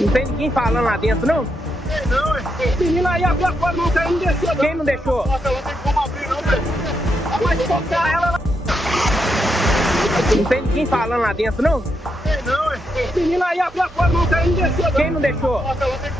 Não tem ninguém falando lá dentro, não? Tem não, hein? Menina aí abriu a porta, não tem, não desceu. Quem não deixou? Nossa, ela tem como abrir, não, velho. Mas tocar ela lá. Não tem ninguém falando lá dentro, não? Tem não, hein? Menina aí abriu a porta, não tem, não desceu. Quem não deixou? Nossa, ela tem